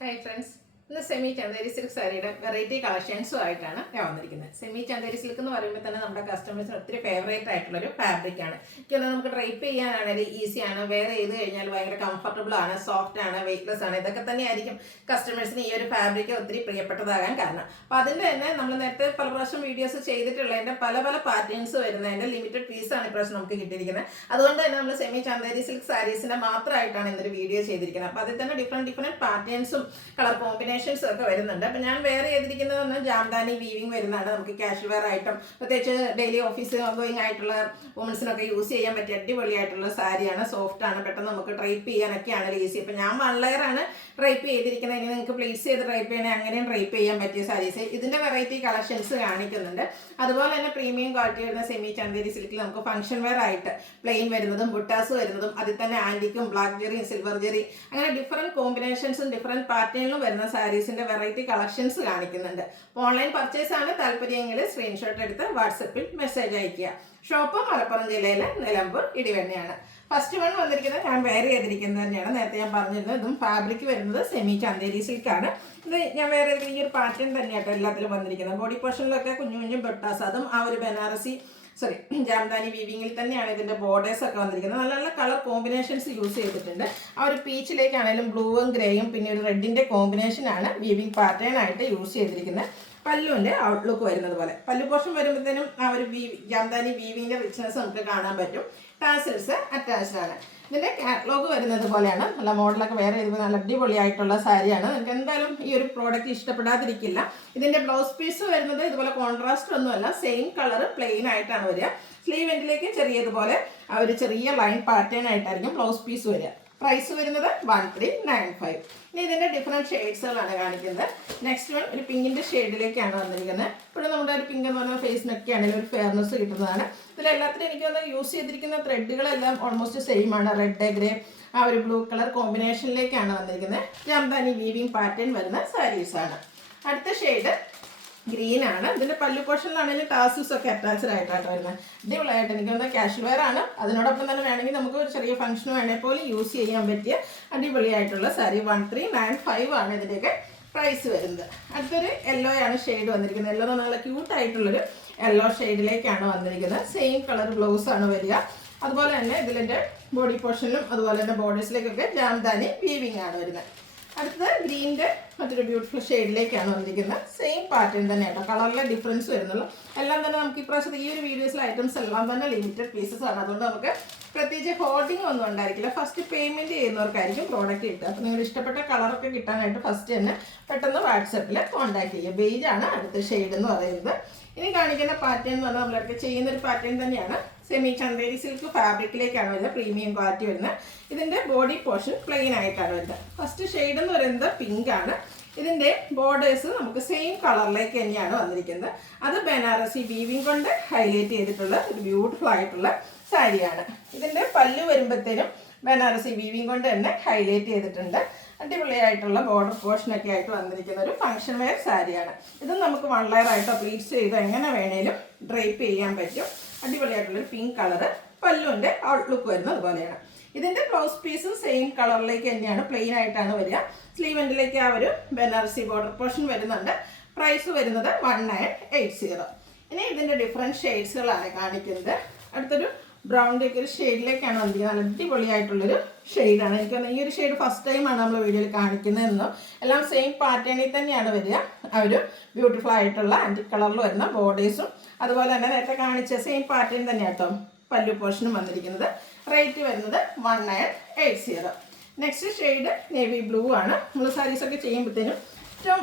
Hi friends, ഇന്ന് semi Chanderi silk സാരിയുടെ variety കളക്ഷൻസും ആയിട്ടാണ് ഞാൻ വന്നിരിക്കുന്നത്. സെമി ചന്തേരി സിൽക്ക് എന്ന് പറയുമ്പോൾ തന്നെ നമ്മുടെ കസ്റ്റമേഴ്സിന് ഒത്തിരി ഫേവറേറ്റ് ആയിട്ടുള്ളൊരു ഫാബ്രിക് ആണ്. എനിക്കൊന്ന് നമുക്ക് ഡ്രൈപ്പ് ചെയ്യാനാണെങ്കിൽ ഈസിയാണ്, വെയർ ചെയ്ത് കഴിഞ്ഞാൽ ഭയങ്കര കംഫർട്ടബിൾ ആണ്, സോഫ്റ്റ് ആണ്, വെയ്റ്റ്ലെസ് ആണ്. ഇതൊക്കെ തന്നെയായിരിക്കും കസ്റ്റമേഴ്സിന് ഈ ഒരു ഫാബ്രിക് ഒത്തിരി പ്രിയപ്പെട്ടതാകാൻ കാരണം. അപ്പോൾ അതിൻ്റെ തന്നെ നമ്മൾ നേരത്തെ പല പ്രാവശ്യം വീഡിയോസ് ചെയ്തിട്ടുള്ളതിൻ്റെ പല പല പാറ്റേൺസ് വരുന്നതിൻ്റെ ലിമിറ്റഡ് പീസാണ് ഇപ്രാവശ്യം നമുക്ക് കിട്ടിയിരിക്കുന്നത്. അതുകൊണ്ട് തന്നെ നമ്മൾ സെമി ചന്തേരി സിൽക്ക് സാരീസിൻ്റെ മാത്രമായിട്ടാണ് ഇന്നൊരു വീഡിയോ ചെയ്തിരിക്കുന്നത്. അപ്പോൾ അതിൽ തന്നെ ഡിഫറെൻറ്റ് പാറ്റേൺസും കളർ കോമ്പിനേഷൻസും ഒക്കെ വരുന്നുണ്ട്. അപ്പോൾ ഞാൻ വെയർ ചെയ്തിരിക്കുന്നത് ജാംദാനി വീവിങ് വരുന്നതാണ്. നമുക്ക് കാഷ്വൽ വെയർ ആയിട്ടും പ്രത്യേകിച്ച് ഡെയിലി ഓഫീസ് ഗോയിങ് ആയിട്ടുള്ള വുമൻസിനൊക്കെ യൂസ് ചെയ്യാൻ പറ്റിയ അടിപൊളിയായിട്ടുള്ള സാരിയാണ്. സോഫ്റ്റ് ആണ്, പെട്ടെന്ന് നമുക്ക് ഡ്രൈപ്പ് ചെയ്യാനൊക്കെയാണ് ഈസി. അപ്പോൾ ഞാൻ 1 ലെയറാണ് ഡ്രൈപ്പ് ചെയ്തിരിക്കുന്നത്. ഇനി നിങ്ങൾക്ക് പ്ലേസ് ചെയ്ത് ഡ്രൈപ്പ് ചെയ്യണേ അങ്ങനെയും ഡ്രൈപ്പ് ചെയ്യാൻ പറ്റിയ സാരീസ് ഇതിൻ്റെ വെറൈറ്റി കളക്ഷൻസ് കാണിക്കുന്നുണ്ട്. അതുപോലെ തന്നെ പ്രീമിയം ക്വാളിറ്റി വരുന്ന സെമി ചന്തേരി സിൽക്കിൽ നമുക്ക് ഫംഗ്ഷൻ വെയർ ആയിട്ട് പ്ലെയിൻ വരുന്നതും ബുട്ടാസ് വരുന്നതും അതിൽ തന്നെ ആൻറ്റിക്കും ബ്ലാക്ക് ജെറിയും സിൽവർ ജെറി അങ്ങനെ ഡിഫറെൻറ്റ് കോമ്പിനേഷൻസും ഡിഫറെൻറ്റ് പാറ്റേണിലും വരുന്ന സാരീസിൻ്റെ വെറൈറ്റി കളക്ഷൻസ് കാണിക്കുന്നുണ്ട്. ഓൺലൈൻ പർച്ചേസ് ആണ് താല്പര്യമെങ്കിൽ സ്ക്രീൻഷോട്ട് എടുത്ത് വാട്സപ്പിൽ മെസ്സേജ് അയയ്ക്കുക. ഷോപ്പ് മലപ്പുറം ജില്ലയിലെ നിലമ്പൂർ ഇടിവെണ്ണയാണ്. ഫസ്റ്റ് വൺ വന്നിരിക്കുന്നത് ഞാൻ വെയർ ചെയ്തിരിക്കുന്നത് തന്നെയാണ്. നേരത്തെ ഞാൻ പറഞ്ഞിരുന്നത് ഇതും ഫാബ്രിക് വരുന്നത് സെമി ചന്തേരി സിൽക്കാണ്. ഇത് ഞാൻ വെയർ ചെയ്തിരിക്കുന്ന ഈ ഒരു പാറ്റേൺ തന്നെയാട്ടോ എല്ലാത്തിലും വന്നിരിക്കുന്നത്. ബോഡി പോർഷനിലൊക്കെ കുഞ്ഞു കുഞ്ഞു ബൊട്ടാസ്, അതും ആ ഒരു ബനാറസി ജാംദാനി വീവിങ്ങിൽ തന്നെയാണ് ഇതിൻ്റെ ബോർഡേഴ്സ് ഒക്കെ വന്നിരിക്കുന്നത്. നല്ല നല്ല കളർ കോമ്പിനേഷൻസ് യൂസ് ചെയ്തിട്ടുണ്ട്. ആ ഒരു പീച്ചിലേക്കാണെങ്കിലും ബ്ലൂവും ഗ്രേയും പിന്നെ ഒരു റെഡിൻ്റെ കോമ്പിനേഷനാണ് വീവിങ് പാറ്റേൺ ആയിട്ട് യൂസ് ചെയ്തിരിക്കുന്നത്. പല്ലുവിൻ്റെ ഔട്ട്ലുക്ക് വരുന്നത് പോലെ പല്ലു പോർഷൻ വരുമ്പോഴത്തേനും ആ ഒരു ജാംദാനി വീവിങ്ങിൻ്റെ റിച്ച്നെസ് നമുക്ക് കാണാൻ പറ്റും. ടാസൽസ് അറ്റാച്ച്ഡ് ആണ്. ഇതിൻ്റെ കാറ്റലോഗ് വരുന്നത് പോലെയാണ്. നല്ല മോഡലൊക്കെ വേറെ ചെയ്തപ്പോൾ നല്ല അടിപൊളിയായിട്ടുള്ള സാരിയാണ്. നിങ്ങൾക്ക് എന്തായാലും ഈ ഒരു പ്രോഡക്റ്റ് ഇഷ്ടപ്പെടാതിരിക്കില്ല. ഇതിൻ്റെ ബ്ലൗസ് പീസ് വരുന്നത് ഇതുപോലെ കോൺട്രാസ്റ്റ് ഒന്നുമല്ല, സെയിം കളർ പ്ലെയിൻ ആയിട്ടാണ് വരിക. സ്ലീവ് എൻഡിലേക്ക് ചെറിയതുപോലെ ആ ഒരു ചെറിയ ലൈൻ പാറ്റേൺ ആയിട്ടായിരിക്കും ബ്ലൗസ് പീസ് വരിക. പ്രൈസ് വരുന്നത് 1395. ഇനി ഇതിൻ്റെ ഡിഫറെൻറ്റ് ഷെയ്ഡ്സുകളാണ് കാണിക്കുന്നത്. നെക്സ്റ്റ് വൺ ഒരു പിങ്കിൻ്റെ ഷെയ്ഡിലേക്കാണ് വന്നിരിക്കുന്നത്. ഇപ്പോഴും നമ്മുടെ ഒരു പിങ്ക് എന്ന് പറഞ്ഞാൽ ഫേസിനൊക്കെ ആണെങ്കിലും ഒരു ഫെയർനെസ് കിട്ടുന്നതാണ്. ഇതിലെല്ലാത്തിനും എനിക്ക് തോന്നുന്നത് യൂസ് ചെയ്തിരിക്കുന്ന ത്രെഡുകളെല്ലാം ഓൾമോസ്റ്റ് സെയിം ആണ്. റെഡ് ഗ്രേ ആ ഒരു ബ്ലൂ കളർ കോമ്പിനേഷനിലേക്കാണ് വന്നിരിക്കുന്നത്. ജാംദാനി വീവിങ് പാറ്റേൺ വരുന്ന സാരീസാണ്. അടുത്ത ഷെയ്ഡ് ഗ്രീൻ ആണ്. ഇതിൻ്റെ പല്ലു പോർഷനിലാണെങ്കിലും ടാസൽസ് ഒക്കെ അറ്റാച്ച്ഡ് ആയിട്ടാണ് വരുന്നത്. അടിപൊളിയായിട്ട് എനിക്ക് തോന്നുന്നത് കാഷ്വൽ വെയർ ആണ്. അതിനോടൊപ്പം തന്നെ വേണമെങ്കിൽ നമുക്ക് ഒരു ചെറിയ ഫംഗ്ഷന് വേണേൽ പോലും യൂസ് ചെയ്യാൻ പറ്റിയ അടിപൊളിയായിട്ടുള്ള സാരി. 1395 ആണ് ഇതിൻ്റെയൊക്കെ പ്രൈസ് വരുന്നത്. അടുത്തൊരു യെല്ലോ ആണ് ഷെയ്ഡ് വന്നിരിക്കുന്നത്. യെല്ലോ എന്ന് നല്ല ക്യൂട്ടായിട്ടുള്ളൊരു യെല്ലോ ഷെയ്ഡിലേക്കാണ് വന്നിരിക്കുന്നത്. സെയിം കളർ ബ്ലൗസ് ആണ് വരിക. അതുപോലെ തന്നെ ഇതിൻ്റെ ബോഡി പോർഷനിലും അതുപോലെ തന്നെ ബോർഡേഴ്സിലേക്കൊക്കെ ജാംദാനി വീവിങ് ആണ് വരുന്നത്. അടുത്തത് ഗ്രീനിൻ്റെ മറ്റൊരു ബ്യൂട്ടിഫുൾ ഷെയ്ഡിലേക്കാണ് വന്നിരിക്കുന്നത്. സെയിം പാറ്റേൺ തന്നെയാണ്, കളറിലെ ഡിഫറൻസ് വരുന്നുള്ളൂ. എല്ലാം തന്നെ നമുക്ക് ഇപ്രാവശ്യത്തെ ഈ ഒരു വീഡിയോസിലെ ഐറ്റംസ് എല്ലാം തന്നെ ലിമിറ്റഡ് പീസസ് ആണ്. അതുകൊണ്ട് നമുക്ക് പ്രത്യേകിച്ച് ഹോൾഡിംഗ് ഒന്നും ഉണ്ടായിരിക്കില്ല. ഫസ്റ്റ് പേയ്മെൻറ്റ് ചെയ്യുന്നവർക്കായിരിക്കും പ്രോഡക്റ്റ് കിട്ടുക. അപ്പോൾ നിങ്ങൾ ഇഷ്ടപ്പെട്ട കളറൊക്കെ കിട്ടാനായിട്ട് ഫസ്റ്റ് തന്നെ പെട്ടെന്ന് വാട്സപ്പിൽ കോൺടാക്ട് ചെയ്യുക. ബേജാണ് അടുത്ത ഷെയ്ഡ് എന്ന് പറയുന്നത്. ഇനി കാണിക്കുന്ന പാറ്റേൺ എന്ന് പറഞ്ഞാൽ നമ്മളൊക്കെ ചെയ്യുന്നൊരു പാറ്റേൺ തന്നെയാണ്. സെമി ചന്തേരി സിൽക്ക് ഫാബ്രിക്കിലേക്കാണ് വരുന്നത്. പ്രീമിയം ക്വാളിറ്റി വരുന്നത്. ഇതിൻ്റെ ബോഡി പോർഷൻ പ്ലെയിൻ ആയിട്ടാണ് വരുന്നത്. ഫസ്റ്റ് ഷെയ്ഡ് എന്ന് പറയുന്നത് പിങ്ക് ആണ്. ഇതിൻ്റെ ബോർഡേഴ്സ് നമുക്ക് സെയിം കളറിലേക്ക് തന്നെയാണ് വന്നിരിക്കുന്നത്. അത് ബനാറസി വീവിങ് കൊണ്ട് ഹൈലൈറ്റ് ചെയ്തിട്ടുള്ള ഒരു ബ്യൂട്ടിഫുൾ ആയിട്ടുള്ള സാരിയാണ്. ഇതിൻ്റെ പല്ലു വരുമ്പോഴത്തേനും ബനാറസി വീവിങ് കൊണ്ട് തന്നെ ഹൈലൈറ്റ് ചെയ്തിട്ടുണ്ട്. അടിപൊളിയായിട്ടുള്ള ബോർഡർ പോർഷനൊക്കെ ആയിട്ട് വന്നിരിക്കുന്ന ഒരു ഫംഗ്ഷൻ വെയർ സാരിയാണ്. ഇതും നമുക്ക് 1 ലെയർ ആയിട്ടോ പ്ലീറ്റ്സ് ചെയ്തോ എങ്ങനെ വേണേലും ഡ്രൈപ്പ് ചെയ്യാൻ പറ്റും. അടിപൊളിയായിട്ടുള്ളൊരു പിങ്ക് കളറ്. പല്ലുവിൻ്റെ ഔട്ട്ലുക്ക് വരുന്നത് അതുപോലെയാണ്. ഇതിൻ്റെ ബ്ലൗസ് പീസും സെയിം കളറിലേക്ക് തന്നെയാണ്, പ്ലെയിൻ ആയിട്ടാണ് വരിക. സ്ലീവ് എൻഡിലേക്ക് ആ ഒരു ബനാറസി ബോർഡർ പോർഷൻ വരുന്നുണ്ട്. പ്രൈസ് വരുന്നത് 1980. ഇനി ഇതിൻ്റെ ഡിഫറെൻറ്റ് ഷെയ്ഡ്സുകളാണ് കാണിക്കുന്നത്. അടുത്തൊരു ബ്രൗണിൻ്റെ ഒക്കെ ഒരു ഷെയ്ഡിലേക്കാണ് വന്നിരിക്കുന്നത്. നല്ല അടിപൊളിയായിട്ടുള്ളൊരു ഷെയ്ഡാണ്. എനിക്ക് ഈ ഒരു ഷെയ്ഡ് ഫസ്റ്റ് ടൈമാണ് നമ്മൾ വീഡിയോയിൽ കാണിക്കുന്നതെന്നും. എല്ലാം സെയിം പാറ്റേണിൽ തന്നെയാണ് വരിക. ആ ഒരു ബ്യൂട്ടിഫുൾ ആയിട്ടുള്ള ആൻറ്റി കളറിൽ വരുന്ന ബോർഡേഴ്സും അതുപോലെ തന്നെ നേരത്തെ കാണിച്ച സെയിം പാറ്റേൺ തന്നെയാണ് കേട്ടോ പല്ലു പോർഷനും വന്നിരിക്കുന്നത്. റേറ്റ് വരുന്നത് 1980. നെക്സ്റ്റ് ഷെയ്ഡ് നേവി ബ്ലൂ ആണ്. നമ്മൾ സാരീസൊക്കെ ചെയ്യുമ്പോഴത്തേനും ഏറ്റവും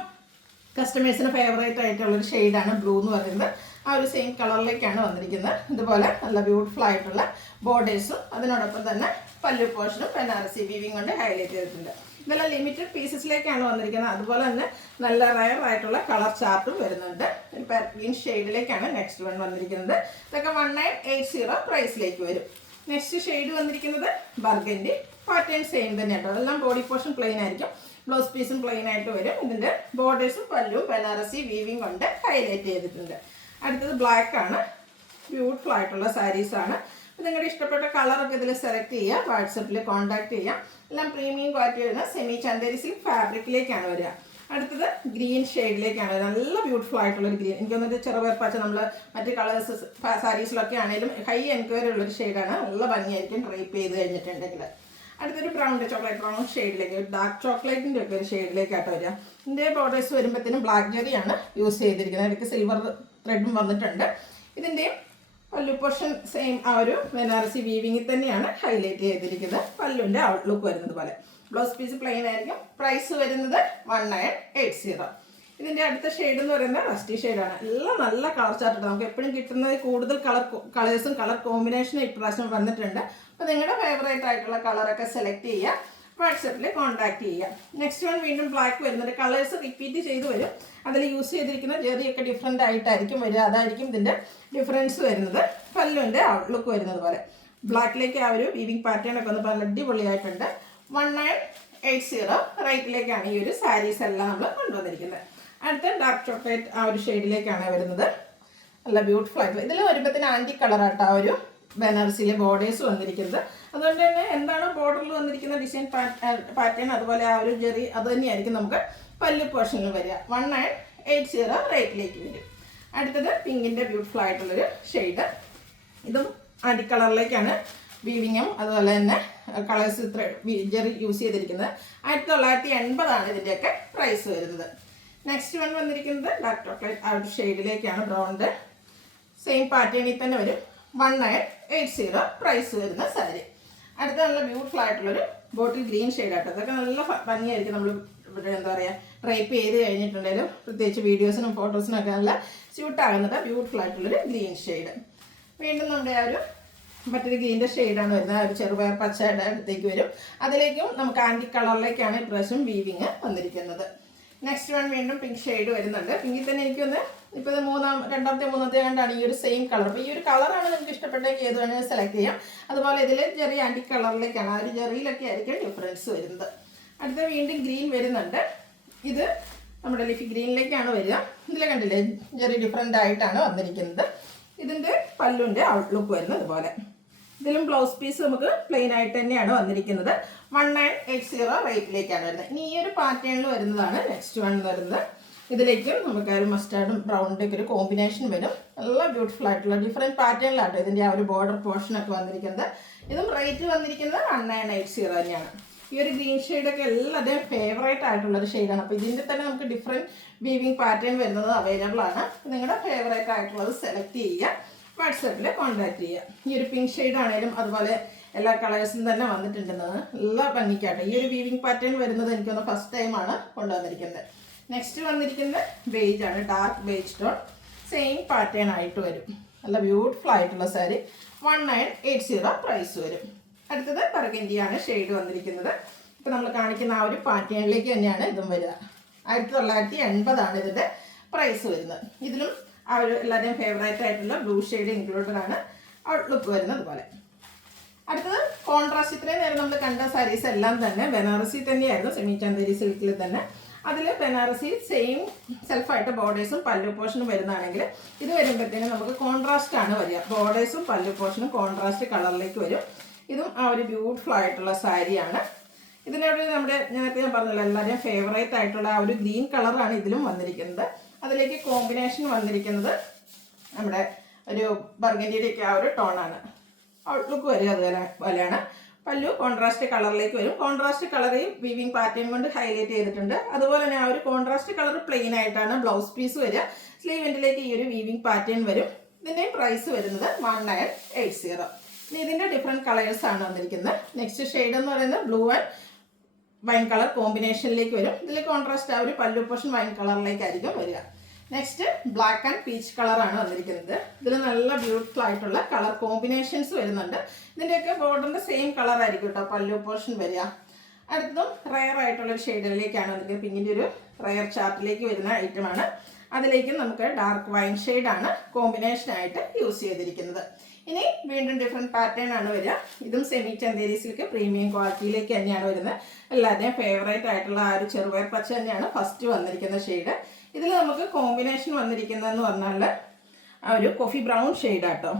കസ്റ്റമേഴ്സിന് ഫേവറേറ്റ് ആയിട്ടുള്ളൊരു ഷെയ്ഡാണ് ബ്ലൂ എന്ന് പറയുന്നത്. ആ ഒരു സെയിം കളറിലേക്കാണ് വന്നിരിക്കുന്നത്. ഇതുപോലെ നല്ല ബ്യൂട്ടിഫുൾ ആയിട്ടുള്ള ബോർഡേഴ്സും അതിനോടൊപ്പം തന്നെ പല്ലു പോർഷനും ബനാറസി വീവിങ് കൊണ്ട് ഹൈലൈറ്റ് ചെയ്തിട്ടുണ്ട്. ഇതെല്ലാം ലിമിറ്റഡ് പീസസിലേക്കാണ് വന്നിരിക്കുന്നത്. അതുപോലെ തന്നെ നല്ല റയർ ആയിട്ടുള്ള കളർ ചാർട്ടും വരുന്നുണ്ട്. ഒരു ഗ്രീൻ ഷെയ്ഡിലേക്കാണ് നെക്സ്റ്റ് വൺ വന്നിരിക്കുന്നത്. ഇതൊക്കെ 1980 പ്രൈസിലേക്ക് വരും. നെക്സ്റ്റ് ഷെയ്ഡ് വന്നിരിക്കുന്നത് ബർഗൻഡി. പാറ്റേൺ സെയിം തന്നെയാണ്. അതെല്ലാം ബോഡി പോർഷൻ പ്ലെയിൻ ആയിരിക്കും. ബ്ലൗസ് പീസും പ്ലെയിൻ ആയിട്ട് വരും. ഇതിൻ്റെ ബോർഡേഴ്സും പല്ലും ബനാറസി വീവിങ് കൊണ്ട് ഹൈലൈറ്റ് ചെയ്തിട്ടുണ്ട്. അടുത്തത് ബ്ലാക്ക് ആണ്. ബ്യൂട്ടിഫുൾ ആയിട്ടുള്ള സാരീസാണ്. നിങ്ങളുടെ ഇഷ്ടപ്പെട്ട കളറൊക്കെ ഇതിൽ സെലക്ട് ചെയ്യുക. വാട്സപ്പിൽ കോൺടാക്ട് ചെയ്യാം. എല്ലാം പ്രീമിയം ക്വാളിറ്റി വരുന്ന സെമി ചന്തേരി സിൽക്ക് ഫാബ്രിക്കിലേക്കാണ് വരിക. അടുത്തത് ഗ്രീൻ ഷെയ്ഡിലേക്കാണ്, നല്ല ബ്യൂട്ടിഫുൾ ആയിട്ടുള്ളൊരു ഗ്രീൻ. എനിക്ക് തോന്നുന്നത് ചെറുപയർ പച്ച നമ്മൾ മറ്റ് കളേഴ്സ് സാരീസിലൊക്കെ ആണെങ്കിലും ഹൈ എൻക്വയറി ഉള്ളൊരു ഷെയ്ഡാണ്, നല്ല ഭംഗിയായിരിക്കും ഡ്രൈപ്പ് ചെയ്ത് കഴിഞ്ഞിട്ടുണ്ടെങ്കിൽ. അടുത്തൊരു ബ്രൗൺ ചോക്ലേറ്റ് ബ്രൗൺ ഷെയ്ഡിലേക്ക്, ഡാർക്ക് ചോക്ലേറ്റിൻ്റെ ഒക്കെ ഒരു ഷെയ്ഡിലേക്കാട്ടോ വരിക. ഇതിൻ്റെ ബോർഡേഴ്സ് വരുമ്പോഴത്തേനും ബ്ലാക്ക് ജെറിയാണ് യൂസ് ചെയ്തിരിക്കുന്നത്, ഇടയ്ക്ക് സിൽവർ ത്രെഡും വന്നിട്ടുണ്ട്. ഇതിൻ്റെയും പല്ലു പോർഷൻ സെയിം ആ ഒരു ബനാറസി വീവിങ്ങിൽ തന്നെയാണ് ഹൈലൈറ്റ് ചെയ്തിരിക്കുന്നത്. പല്ലുവിൻ്റെ ഔട്ട്ലുക്ക് വരുന്നത് പോലെ. ബ്ലൗസ് പീസ് പ്ലെയിൻ ആയിരിക്കും. പ്രൈസ് വരുന്നത് 1980. ഇതിൻ്റെ അടുത്ത ഷെയ്ഡ് എന്ന് പറയുന്നത് റസ്റ്റി ഷെയ്ഡാണ്. എല്ലാം നല്ല കളർ ചാർട്ടാണ്, നമുക്ക് എപ്പോഴും കിട്ടുന്നത് കൂടുതൽ കളേഴ്സും കളർ കോമ്പിനേഷനും ഇപ്രാവശ്യം വന്നിട്ടുണ്ട്. അപ്പോൾ നിങ്ങളുടെ ഫേവറേറ്റ് ആയിട്ടുള്ള കളറൊക്കെ സെലക്ട് ചെയ്യുക, വാട്സപ്പിൽ കോൺടാക്ട് ചെയ്യുക. നെക്സ്റ്റ് വൺ വീണ്ടും ബ്ലാക്ക് വരുന്നുണ്ട്. കളേഴ്സ് റിപ്പീറ്റ് ചെയ്ത് വരും. അതിൽ യൂസ് ചെയ്തിരിക്കുന്ന ജെറിയൊക്കെ ഡിഫറെൻ്റ് ആയിട്ടായിരിക്കും വരിക, അതായിരിക്കും ഇതിൻ്റെ ഡിഫറൻസ് വരുന്നത്. പല്ലുവിൻ്റെ ഔട്ട്ലുക്ക് വരുന്നത് പോലെ ബ്ലാക്കിലേക്ക് ആ ഒരു വീവിങ് പാറ്റേൺ ഒക്കെ ഒന്ന് നല്ല അടിപൊളിയായിട്ടുണ്ട്. 1980 റേറ്റിലേക്കാണ് ഈ ഒരു സാരീസ് എല്ലാം നമ്മൾ കൊണ്ടുവന്നിരിക്കുന്നത്. അടുത്ത ഡാർക്ക് ചോക്ലേറ്റ് ആ ഒരു ഷെയ്ഡിലേക്കാണ് വരുന്നത്. നല്ല ബ്യൂട്ടിഫുൾ ആയിട്ടുള്ള ഇതിൽ വരുമ്പോഴത്തേന് ആൻറ്റി കളറായിട്ട് ആ ഒരു ബനാറസിയിലെ ബോർഡേഴ്സ് വന്നിരിക്കുന്നത്. അതുകൊണ്ട് തന്നെ എന്താണ് ബോർഡറിൽ വന്നിരിക്കുന്ന ഡിസൈൻ പാറ്റേൺ അതുപോലെ ആ ഒരു ജെറി അത് തന്നെയായിരിക്കും നമുക്ക് പല്ലു പോർഷനിൽ വരിക. 1980 റേറ്റിലേക്ക് വരും. അടുത്തത് പിങ്കിൻ്റെ ബ്യൂട്ടിഫുൾ ആയിട്ടുള്ളൊരു ഷെയ്ഡ്. ഇതും ആൻറ്റി കളറിലേക്കാണ് വീവിങ്ങും അതുപോലെ തന്നെ കളേഴ്സ് ജെറി യൂസ് ചെയ്തിരിക്കുന്നത്. 1980 ഇതിൻ്റെയൊക്കെ പ്രൈസ് വരുന്നത്. നെക്സ്റ്റ് വൺ വന്നിരിക്കുന്നത് ഡാർക്ക് ചോക്ലേറ്റ് ആ ഒരു ഷെയ്ഡിലേക്കാണ്, ബ്രൗണിൻ്റെ സെയിം പാറ്റേണിൽ തന്നെ വരും. 1980 പ്രൈസ് വരുന്ന സാരി. അടുത്ത നല്ല ബ്യൂട്ടിഫുൾ ആയിട്ടുള്ളൊരു ബോട്ടിൽ ഗ്രീൻ ഷെയ്ഡാട്ടോ. അതൊക്കെ നല്ല ഭംഗിയായിരിക്കും നമ്മൾ ഇവിടെ എന്താ പറയുക ഡ്രൈപ്പ് ചെയ്ത് കഴിഞ്ഞിട്ടുണ്ടെങ്കിലും പ്രത്യേകിച്ച് വീഡിയോസിനും ഫോട്ടോസിനും ഒക്കെ നല്ല സ്യൂട്ടാകുന്നത് ബ്യൂട്ടിഫുൾ ആയിട്ടുള്ളൊരു ഗ്രീൻ ഷെയ്ഡ്. വീണ്ടും നമ്മുടെ ആ ഒരു മറ്റൊരു ഗ്രീൻ്റെ ഷെയ്ഡാണ് വരുന്നത്, ആ ഒരു ചെറുപയർ പച്ചയുടെ അടുത്തേക്ക് വരും. അതിലേക്കും നമുക്ക് ആൻറ്റി കളറിലേക്കാണ് ഇപ്രാവശ്യം വീവിങ് വന്നിരിക്കുന്നത്. നെക്സ്റ്റ് വൺ വീണ്ടും പിങ്ക് ഷെയ്ഡ് വരുന്നുണ്ട്. പിങ്കിൽ തന്നെ എനിക്കൊന്ന് ഇപ്പോൾ രണ്ടാമത്തെ മൂന്നാമത്തെ കണ്ടാണ് ഈ ഒരു സെയിം കളർ. അപ്പോൾ ഈ ഒരു കളറാണ് നിങ്ങൾക്ക് ഇഷ്ടപ്പെട്ടെങ്കിൽ ഏത് വേണമെങ്കിൽ സെലക്ട് ചെയ്യാം. അതുപോലെ ഇതിൽ ചെറിയ ആൻറ്റി കളറിലേക്കാണ്, ആ ഒരു ജെറിയിലൊക്കെ ആയിരിക്കും ഡിഫറൻസ് വരുന്നത്. അടുത്ത വീണ്ടും ഗ്രീൻ വരുന്നുണ്ട്. ഇത് നമ്മുടെ ലിഫി ഗ്രീനിലേക്കാണ് വരിക. ഇതിൽ കണ്ടില്ലേ ജെറി ഡിഫറെൻ്റ് ആയിട്ടാണ് വന്നിരിക്കുന്നത്. ഇതിൻ്റെ പല്ലുവിൻ്റെ ഔട്ട്ലുക്ക് വരുന്നത് ഇതുപോലെ. ഇതിലും ബ്ലൗസ് പീസ് നമുക്ക് പ്ലെയിൻ ആയിട്ട് തന്നെയാണ് വന്നിരിക്കുന്നത്. 1980 റേറ്റിലേക്കാണ് വരുന്നത്. ഇനി ഈ ഒരു പാറ്റേണിൽ വരുന്നതാണ് നെക്സ്റ്റ് വൺ വരുന്നത്. ഇതിലേക്കും നമുക്ക് ആ ഒരു മസ്റ്റാർഡും ബ്രൗണിൻ്റെ ഒക്കെ ഒരു കോമ്പിനേഷൻ വരും. നല്ല ബ്യൂട്ടിഫുൾ ആയിട്ടുള്ള ഡിഫറെൻറ്റ് പാറ്റേണിലാട്ടോ ഇതിൻ്റെ ആ ഒരു ബോർഡർ പോർഷനൊക്കെ വന്നിരിക്കുന്നത്. ഇതും റേറ്റ് വന്നിരിക്കുന്നത് 1980 തന്നെയാണ്. ഈ ഒരു ഗ്രീൻ ഷെയ്ഡൊക്കെ എല്ലാവരുടെയും ഫേവറേറ്റ് ആയിട്ടുള്ളൊരു ഷെയ്ഡാണ്. അപ്പോൾ ഇതിൻ്റെ തന്നെ നമുക്ക് ഡിഫറെൻറ്റ് വീവിങ് പാറ്റേൺ വരുന്നത് അവൈലബിൾ ആണ്. നിങ്ങളുടെ ഫേവറേറ്റ് ആയിട്ടുള്ളത് സെലക്ട് ചെയ്യുക, വാട്സാപ്പിൽ കോൺടാക്ട് ചെയ്യുക. ഈ ഒരു പിങ്ക് ഷെയ്ഡ് ആണെങ്കിലും അതുപോലെ എല്ലാ കളേഴ്സും തന്നെ വന്നിട്ടുണ്ടെന്നത് എല്ലാ ഭംഗിക്കാട്ടെ. ഈ ഒരു വീവിങ് പാറ്റേൺ വരുന്നത് എനിക്കൊന്ന് ഫസ്റ്റ് ടൈമാണ് കൊണ്ടുവന്നിരിക്കുന്നത്. നെക്സ്റ്റ് വന്നിരിക്കുന്നത് ബേജ് ആണ്, dark beige tone same pattern ആയിട്ട് വരും. നല്ല ബ്യൂട്ടിഫുൾ ആയിട്ടുള്ള സാരി. 1980 പ്രൈസ് വരും. അടുത്തത് ബർഗൻഡിയാണ് ഷെയ്ഡ് വന്നിരിക്കുന്നത്. ഇപ്പോൾ നമ്മൾ കാണിക്കുന്ന ആ ഒരു പാറ്റേണിലേക്ക് തന്നെയാണ് ഇതും വരിക. 1980 ഇതിൻ്റെ പ്രൈസ് വരുന്നത്. ഇതിലും ആ ഒരു എല്ലാവരുടെയും ഫേവറേറ്റ് ആയിട്ടുള്ള ബ്ലൂ ഷെയ്ഡ് ഇൻക്ലൂഡഡ് ആണ് ഔട്ട്ലുക്ക് വരുന്നത് പോലെ. അടുത്തത് കോൺട്രാസ്റ്റ്. ഇത്രയും നേരം നമ്മൾ കണ്ട സാരീസ് എല്ലാം തന്നെ ബനാറസി തന്നെയായിരുന്നു, സെമി ചന്തേരി സിൽക്കിൽ തന്നെ. അതിൽ ബനാറസി സെയിം സെൽഫായിട്ട് ബോർഡേഴ്സും പല്ലു പോർഷനും വരുന്നതാണെങ്കിൽ ഇത് വരുമ്പോഴത്തേനും നമുക്ക് കോൺട്രാസ്റ്റ് ആണ് വരിക. ബോർഡേഴ്സും പല്ലു പോർഷനും കോൺട്രാസ്റ്റ് കളറിലേക്ക് വരും. ഇതും ആ ഒരു ബ്യൂട്ടിഫുൾ ആയിട്ടുള്ള സാരിയാണ്. ഇതിനോട് നമ്മുടെ നേരത്തെ ഞാൻ പറഞ്ഞല്ലോ എല്ലാവരെയും ഫേവറേറ്റ് ആയിട്ടുള്ള ആ ഒരു ഗ്രീൻ കളറാണ് ഇതിലും വന്നിരിക്കുന്നത്. അതിലേക്ക് കോമ്പിനേഷൻ വന്നിരിക്കുന്നത് നമ്മുടെ ഒരു ബർഗൻഡിയുടെയൊക്കെ ആ ഒരു ടോണാണ്. ഔട്ട്ലുക്ക് വരിക അതുപോലെയാണ്. പല്ലു കോൺട്രാസ്റ്റ് കളറിലേക്ക് വരും. കോൺട്രാസ്റ്റ് കളറിൽ വീവിങ് പാറ്റേൺ കൊണ്ട് ഹൈലൈറ്റ് ചെയ്തിട്ടുണ്ട്. അതുപോലെ തന്നെ ആ ഒരു കോൺട്രാസ്റ്റ് കളർ പ്ലെയിൻ ആയിട്ടാണ് ബ്ലൗസ് പീസ് വരിക. സ്ലീവ് എൻഡിലേക്ക് ഈ ഒരു വീവിങ് പാറ്റേൺ വരും. ഇതിൻ്റെ പ്രൈസ് വരുന്നത് 1980. ഇതിൻ്റെ ഡിഫറെൻറ്റ് കളേഴ്സാണ് വന്നിരിക്കുന്നത്. നെക്സ്റ്റ് ഷെയ്ഡ് എന്ന് പറയുന്നത് ബ്ലൂ ആൻഡ് വൈൻ കളർ കോമ്പിനേഷനിലേക്ക് വരും. ഇതിൽ കോൺട്രാസ്റ്റ് ആ ഒരു പല്ലു പോർഷൻ വൈൻ കളറിലേക്കായിരിക്കും വരിക. നെക്സ്റ്റ് ബ്ലാക്ക് ആൻഡ് പീച്ച് കളറാണ് വന്നിരിക്കുന്നത്. ഇതിൽ നല്ല ബ്യൂട്ടിഫുൾ ആയിട്ടുള്ള കളർ കോമ്പിനേഷൻസ് വരുന്നുണ്ട്. ഇതിൻ്റെയൊക്കെ ബോർഡറിൻ്റെ സെയിം കളറായിരിക്കും കേട്ടോ പല്ലു പോർഷൻ വരിക. അടുത്തതും റയർ ആയിട്ടുള്ള ഷെയ്ഡിലേക്കാണ് വന്നിരിക്കുന്നത്. പിന്നിൻ്റെ ഒരു റയർ ചാർട്ടിലേക്ക് വരുന്ന ഐറ്റമാണ്. അതിലേക്കും നമുക്ക് ഡാർക്ക് വൈൻ ഷെയ്ഡാണ് കോമ്പിനേഷനായിട്ട് യൂസ് ചെയ്തിരിക്കുന്നത്. ഇനി വീണ്ടും ഡിഫറെൻറ്റ് പാറ്റേൺ ആണ് വരിക. ഇതും സെമി ചന്തേരി സിൽക്ക് പ്രീമിയം ക്വാളിറ്റിയിലേക്ക് തന്നെയാണ് വരുന്നത്. എല്ലാവരുടെയും ഫേവറേറ്റ് ആയിട്ടുള്ള ആ ഒരു ചെറുപയർ പച്ച തന്നെയാണ് ഫസ്റ്റ് വന്നിരിക്കുന്ന ഷെയ്ഡ്. ഇതിൽ നമുക്ക് കോമ്പിനേഷൻ വന്നിരിക്കുന്നതെന്ന് പറഞ്ഞാൽ ആ ഒരു കോഫി ബ്രൗൺ ഷെയ്ഡാട്ടോ.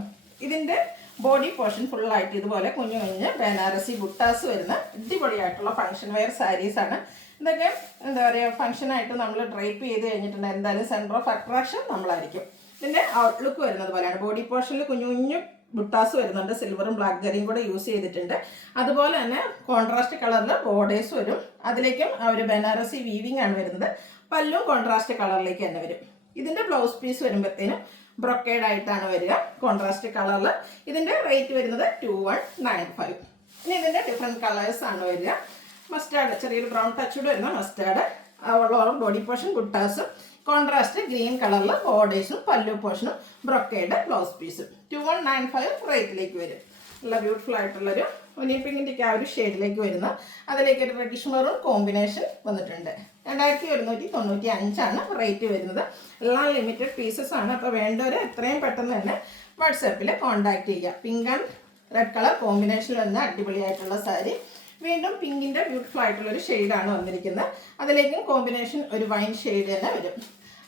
ഇതിൻ്റെ ബോഡി പോർഷൻ ഫുള്ളായിട്ട് ഇതുപോലെ കുഞ്ഞു കുഞ്ഞ് ബനാറസി ബുട്ടാസ് വരുന്ന അടിപൊളിയായിട്ടുള്ള ഫംഗ്ഷൻ വെയർ സാരീസാണ്. ഇതൊക്കെ എന്താ പറയുക, ഫംഗ്ഷനായിട്ട് നമ്മൾ ഡ്രൈപ്പ് ചെയ്ത് കഴിഞ്ഞിട്ടുണ്ട് എന്തായാലും സെൻറ്റർ ഓഫ് അട്രാക്ഷൻ നമ്മളായിരിക്കും. ഇതിൻ്റെ ഔട്ട്ലുക്ക് വരുന്നത് പോലെയാണ്. ബോഡി പോർഷനിൽ കുഞ്ഞു കുഞ്ഞു ബുട്ടാസ് വരുന്നുണ്ട്, സിൽവറും ബ്ലാക്ക് ജെറിയും കൂടെ യൂസ് ചെയ്തിട്ടുണ്ട്. അതുപോലെ തന്നെ കോൺട്രാസ്റ്റ് കളറിൽ ബോർഡേഴ്സ് വരും, അതിലേക്കും ഒരു ബനാറസി വീവിങ് ആണ് വരുന്നത്. പല്ലും കോൺട്രാസ്റ്റ് കളറിലേക്ക് തന്നെ വരും. ഇതിൻ്റെ ബ്ലൗസ് പീസ് വരുമ്പോഴത്തേനും ബ്രൊക്കേഡ് ആയിട്ടാണ് വരിക, കോൺട്രാസ്റ്റ് കളറിൽ. ഇതിൻ്റെ റേറ്റ് വരുന്നത് 2195. ഇനി ഇതിൻ്റെ ഡിഫറെൻറ്റ് കളേഴ്സാണ് വരിക. മസ്റ്റാർഡ്, ചെറിയൊരു ബ്രൗൺ ടച്ചോട് വരുന്ന മസ്റ്റാർഡ്, ബോഡി പോർഷൻ ബുട്ടാസും, കോൺട്രാസ്റ്റ് ഗ്രീൻ കളറിൽ ബോർഡേഴ്സും, പല്ലു പോർഷനും, ബ്രൊക്കേഡ് ബ്ലൗസ് പീസും. 2195 റേറ്റിലേക്ക് വരും. നല്ല ബ്യൂട്ടിഫുൾ ആയിട്ടുള്ളൊരു ഒനിയൻ പിങ്കിൻ്റെയൊക്കെ ആ ഒരു ഷെയ്ഡിലേക്ക് വരുന്ന, അതിലേക്ക് ഒരു റെഡിഷ് മെറൂൺ കോമ്പിനേഷൻ വന്നിട്ടുണ്ട്. 2195 റേറ്റ് വരുന്നത്. എല്ലാം ലിമിറ്റഡ് പീസസ് ആണ്. അപ്പോൾ വേണ്ടവർ എത്രയും പെട്ടെന്ന് തന്നെ വാട്സാപ്പിൽ കോൺടാക്ട് ചെയ്യുക. പിങ്ക് ആൻഡ് റെഡ് കളർ കോമ്പിനേഷനിൽ വരുന്ന അടിപൊളിയായിട്ടുള്ള സാരി. വീണ്ടും പിങ്കിൻ്റെ ബ്യൂട്ടിഫുൾ ആയിട്ടുള്ളൊരു ഷെയ്ഡാണ് വന്നിരിക്കുന്നത്. അതിലേക്കും കോമ്പിനേഷൻ ഒരു വൈൻ ഷെയ്ഡ് തന്നെ വരും.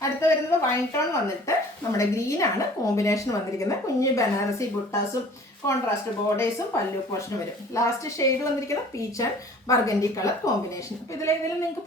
അടുത്ത വരുന്നത് വൈൻ ടോൺ വന്നിട്ട് നമ്മുടെ ഗ്രീനാണ് കോമ്പിനേഷൻ വന്നിരിക്കുന്നത്. കുഞ്ഞ് ബനാറസി ബുട്ടാസും കോൺട്രാസ്റ്റ് ബോർഡേഴ്സും പല്ലു പോർഷനും വരും. ലാസ്റ്റ് ഷെയ്ഡ് വന്നിരിക്കുന്നത് peach and burgundy colour combination. അപ്പോൾ ഇതിലേതെങ്കിലും നിങ്ങൾക്ക്